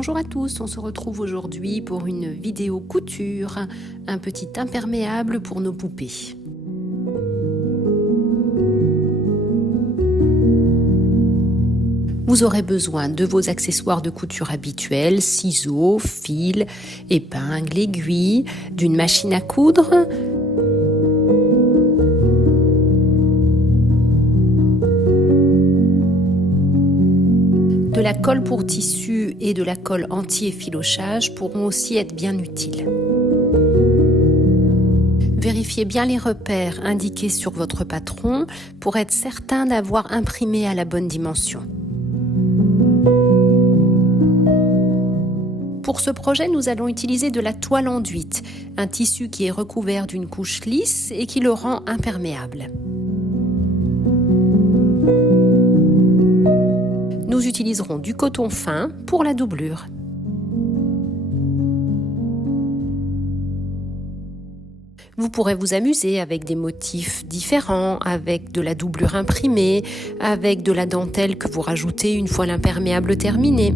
Bonjour à tous, on se retrouve aujourd'hui pour une vidéo couture, un petit imperméable pour nos poupées. Vous aurez besoin de vos accessoires de couture habituels, ciseaux, fils, épingles, aiguilles, d'une machine à coudre, de la colle pour tissu et de la colle anti-effilochage pourront aussi être bien utiles. Vérifiez bien les repères indiqués sur votre patron pour être certain d'avoir imprimé à la bonne dimension. Pour ce projet, nous allons utiliser de la toile enduite, un tissu qui est recouvert d'une couche lisse et qui le rend imperméable. Nous utiliserons du coton fin pour la doublure. Vous pourrez vous amuser avec des motifs différents, avec de la doublure imprimée, avec de la dentelle que vous rajoutez une fois l'imperméable terminé.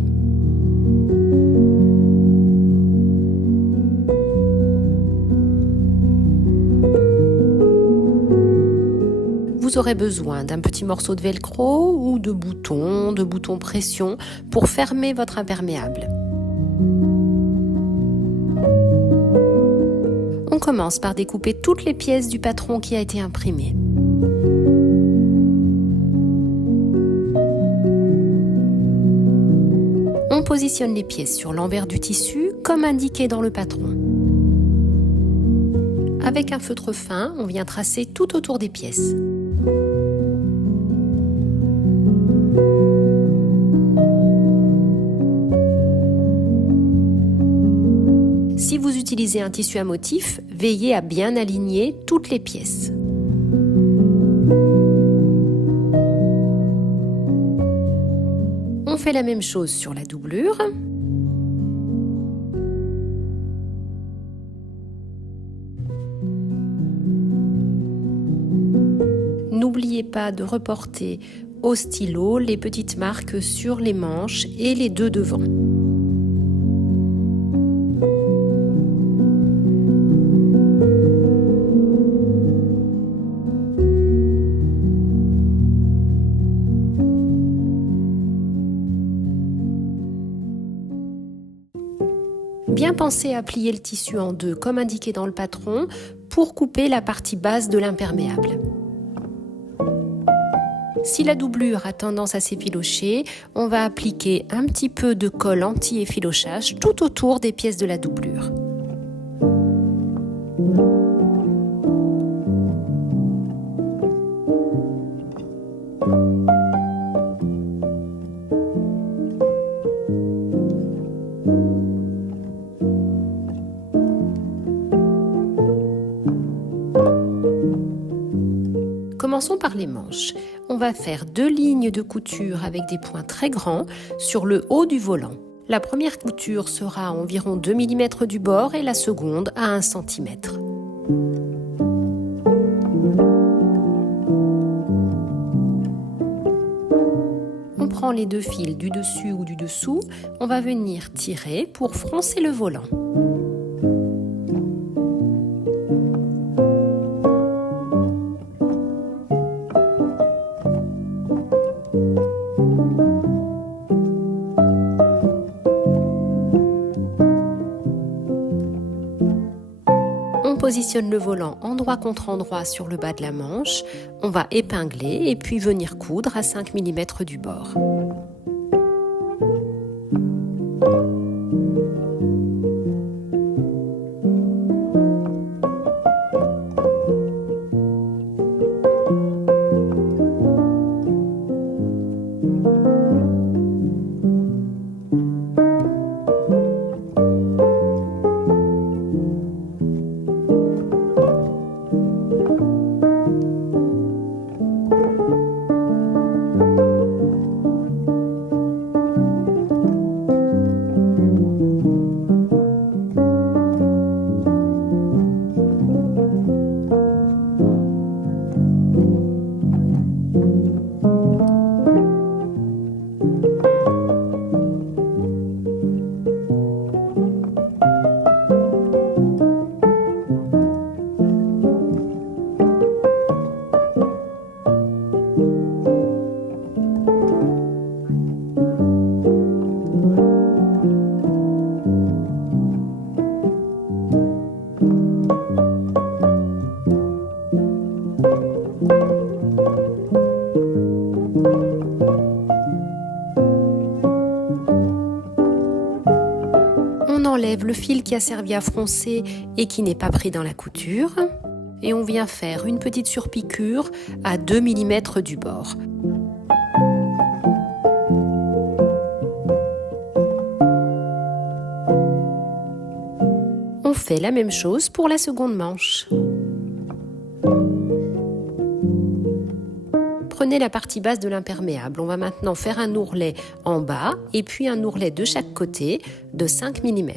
Vous aurez besoin d'un petit morceau de velcro ou de boutons pression pour fermer votre imperméable. On commence par découper toutes les pièces du patron qui a été imprimé. On positionne les pièces sur l'envers du tissu comme indiqué dans le patron. Avec un feutre fin, on vient tracer tout autour des pièces. Si vous utilisez un tissu à motif, veillez à bien aligner toutes les pièces. On fait la même chose sur la doublure. N'oubliez pas de reporter au stylo les petites marques sur les manches et les deux devants. Bien penser à plier le tissu en deux comme indiqué dans le patron pour couper la partie basse de l'imperméable. Si la doublure a tendance à s'effilocher, on va appliquer un petit peu de colle anti-effilochage tout autour des pièces de la doublure. Commençons par les manches. On va faire 2 lignes de couture avec des points très grands sur le haut du volant. La première couture sera à environ 2 mm du bord et la seconde à 1 cm. On prend les 2 fils du dessus ou du dessous, on va venir tirer pour froncer le volant. On positionne le volant endroit contre endroit sur le bas de la manche, on va épingler et puis venir coudre à 5 mm du bord. enlève le fil qui a servi à froncer et qui n'est pas pris dans la couture. Et on vient faire une petite surpiqûre à 2 mm du bord. On fait la même chose pour la seconde manche. Prenez la partie basse de l'imperméable. On va maintenant faire un ourlet en bas et puis un ourlet de chaque côté de 5 mm.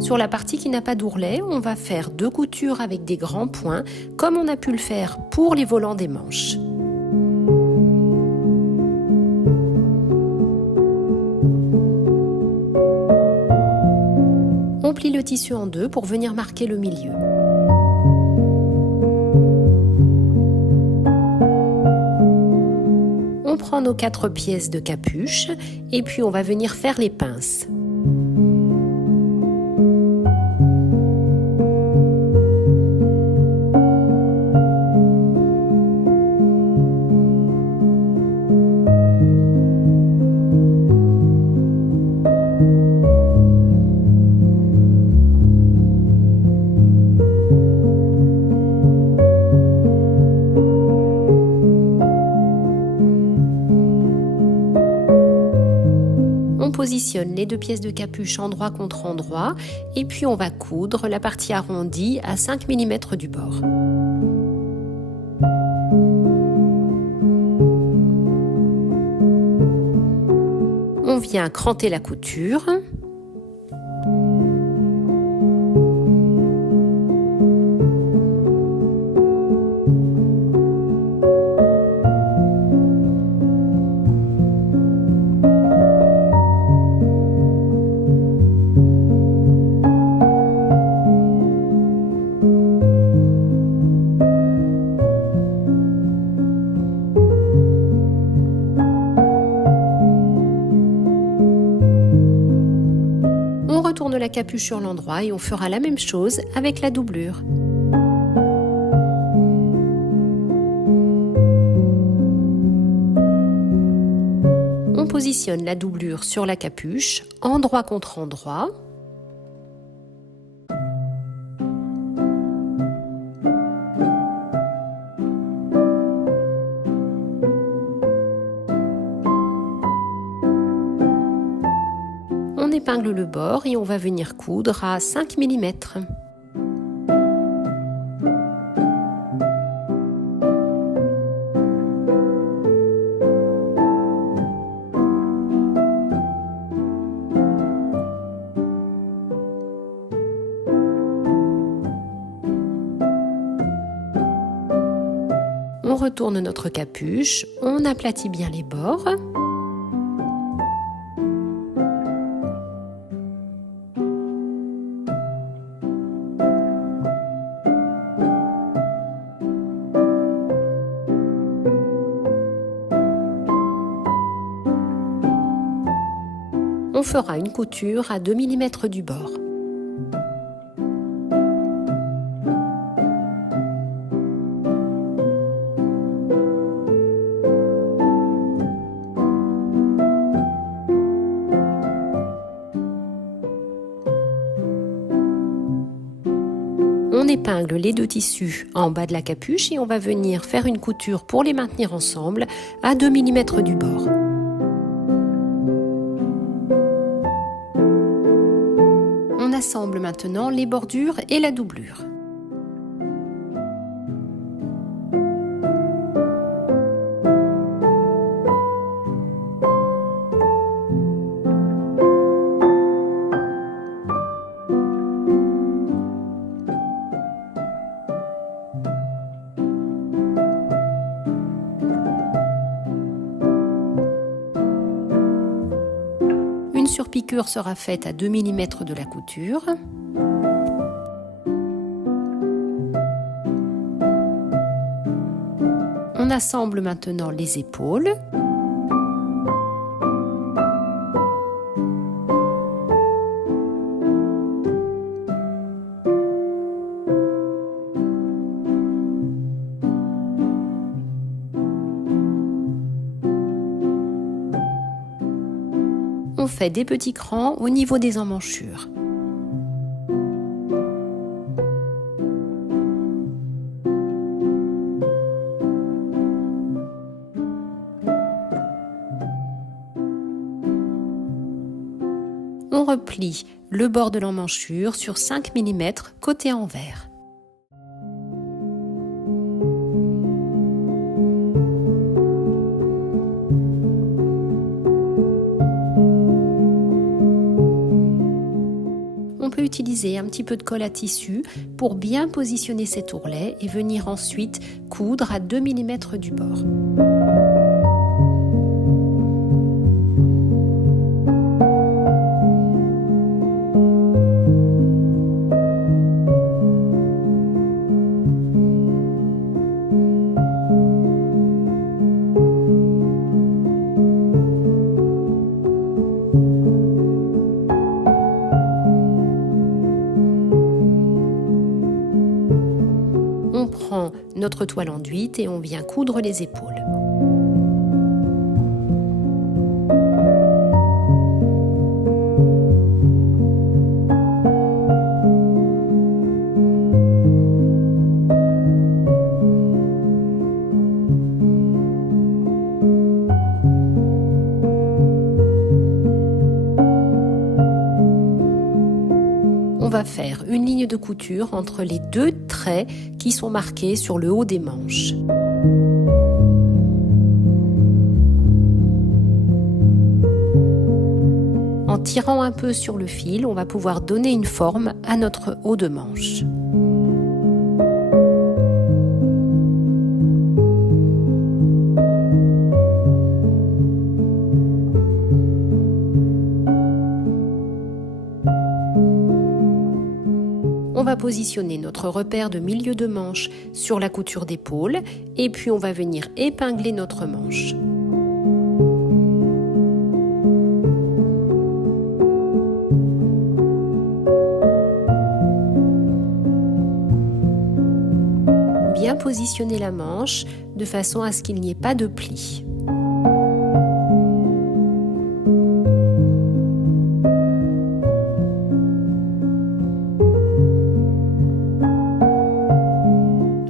Sur la partie qui n'a pas d'ourlet, on va faire 2 coutures avec des grands points, comme on a pu le faire pour les volants des manches. On plie le tissu en deux pour venir marquer le milieu. On prend nos 4 pièces de capuche et puis on va venir faire les pinces. On positionne les 2 pièces de capuche endroit contre endroit et puis on va coudre la partie arrondie à 5 mm du bord. On vient cranter la couture. On retourne la capuche sur l'endroit et on fera la même chose avec la doublure. On positionne la doublure sur la capuche, endroit contre endroit. On épingle le bord et on va venir coudre à 5 mm. On retourne notre capuche, on aplatit bien les bords. On fera une couture à 2 mm du bord. On épingle les 2 tissus en bas de la capuche et on va venir faire une couture pour les maintenir ensemble à 2 mm du bord. On assemble maintenant les bordures et la doublure. Une surpiqûre sera faite à 2 mm de la couture. On assemble maintenant les épaules. On fait des petits crans au niveau des emmanchures. On replie le bord de l'emmanchure sur 5 mm côté envers. On peut utiliser un petit peu de colle à tissu pour bien positionner cet ourlet et venir ensuite coudre à 2 mm du bord. On prend notre toile enduite et on vient coudre les épaules. On va faire une ligne de couture entre les deux traits qui sont marqués sur le haut des manches. En tirant un peu sur le fil, on va pouvoir donner une forme à notre haut de manche. On va positionner notre repère de milieu de manche sur la couture d'épaule et puis on va venir épingler notre manche. Bien positionner la manche de façon à ce qu'il n'y ait pas de pli.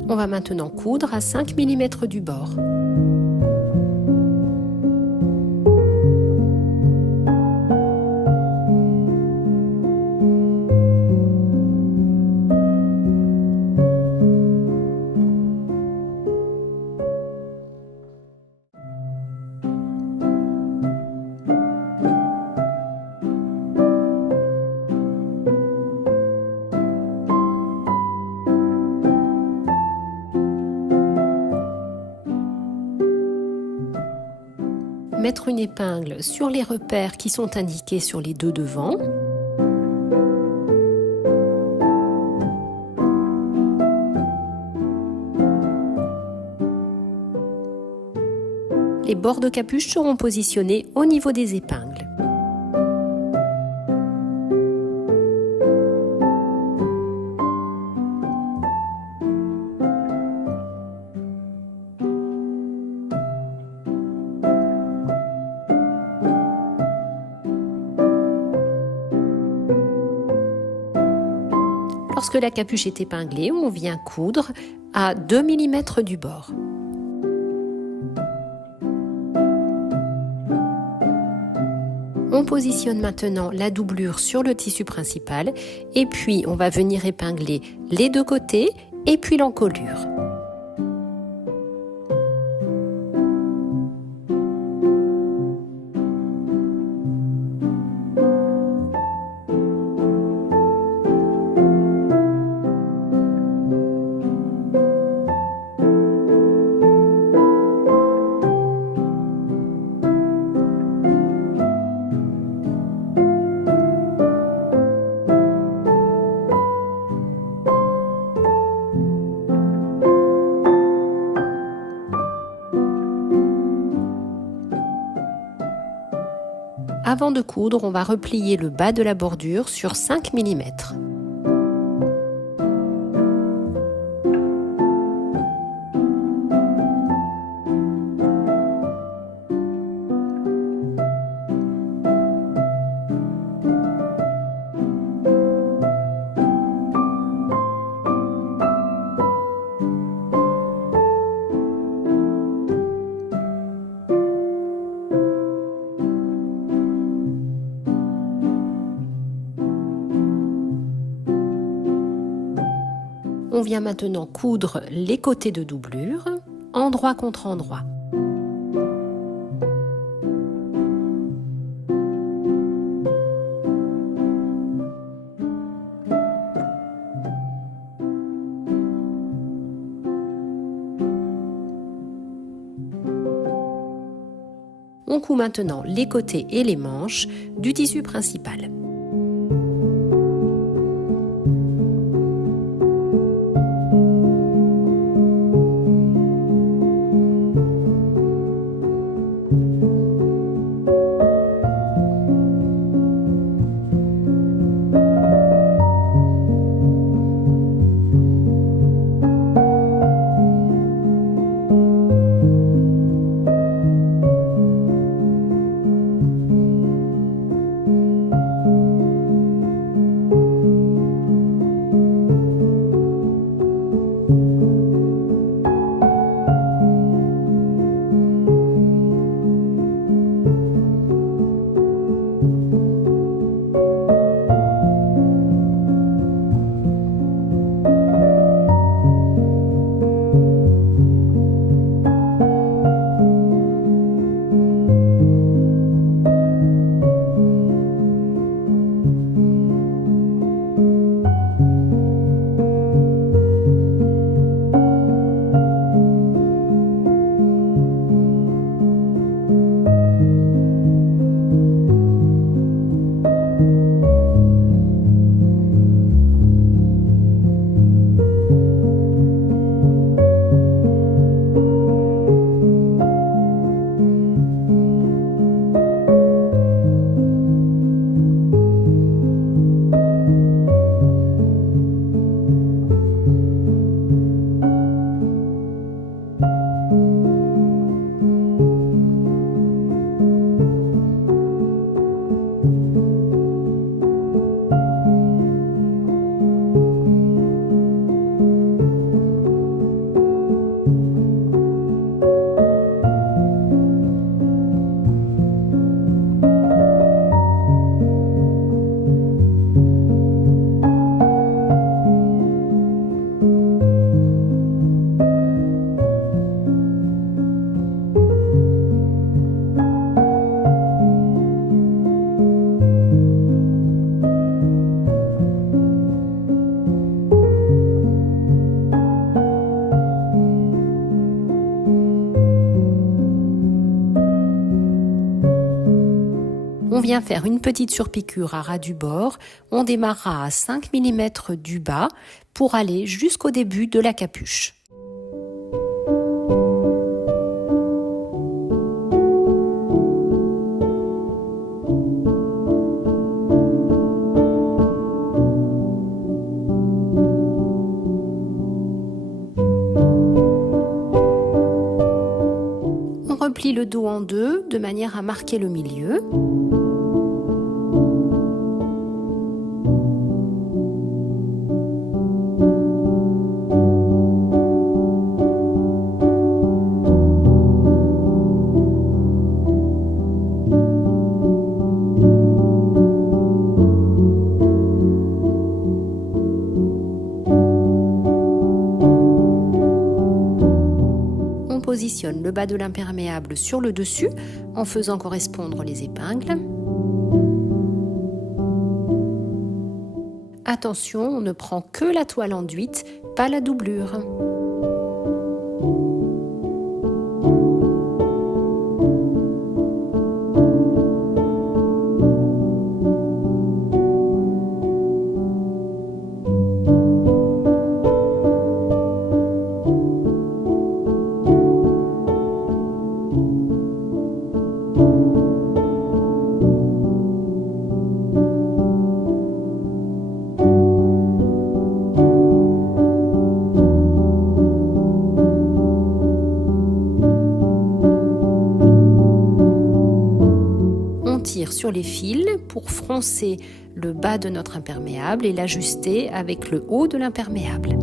On va maintenant coudre à 5 mm du bord. Mettre une épingle sur les repères qui sont indiqués sur les deux devants. Les bords de capuche seront positionnés au niveau des épingles. Lorsque la capuche est épinglée, on vient coudre à 2 mm du bord. On positionne maintenant la doublure sur le tissu principal et puis on va venir épingler les deux côtés et puis l'encolure. Avant de coudre, on va replier le bas de la bordure sur 5 mm. On vient maintenant coudre les côtés de doublure, endroit contre endroit. On coud maintenant les côtés et les manches du tissu principal. On vient faire une petite surpiqûre à ras du bord. On démarrera à 5 mm du bas pour aller jusqu'au début de la capuche. On replie le dos en deux de manière à marquer le milieu. On positionne le bas de l'imperméable sur le dessus en faisant correspondre les épingles. Attention, on ne prend que la toile enduite, pas la doublure. les fils pour froncer le bas de notre imperméable et l'ajuster avec le haut de l'imperméable.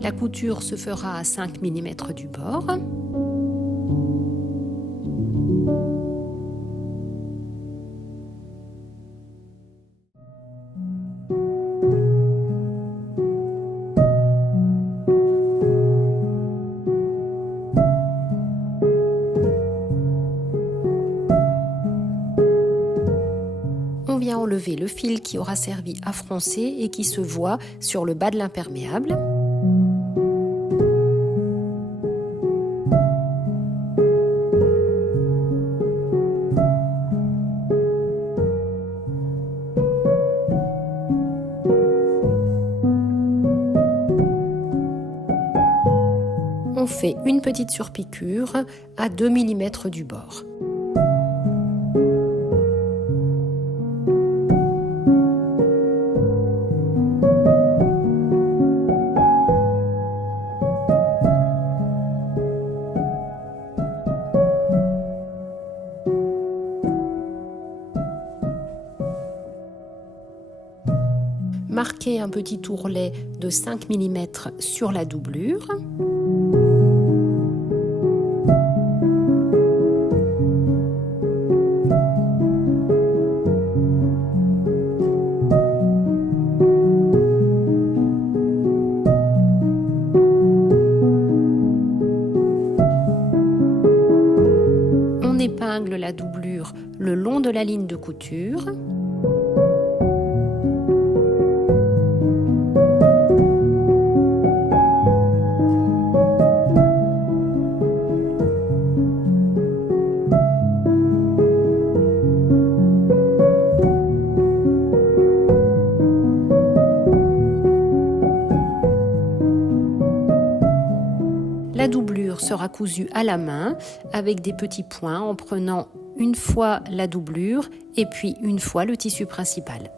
La couture se fera à 5 mm du bord. On vient enlever le fil qui aura servi à froncer et qui se voit sur le bas de l'imperméable. On fait une petite surpiqûre à 2 mm du bord. Marquez un petit ourlet de 5 mm sur la doublure. On épingle la doublure le long de la ligne de couture. La doublure sera cousue à la main avec des petits points en prenant une fois la doublure et puis une fois le tissu principal.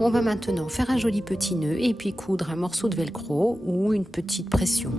On va maintenant faire un joli petit nœud et puis coudre un morceau de velcro ou une petite pression.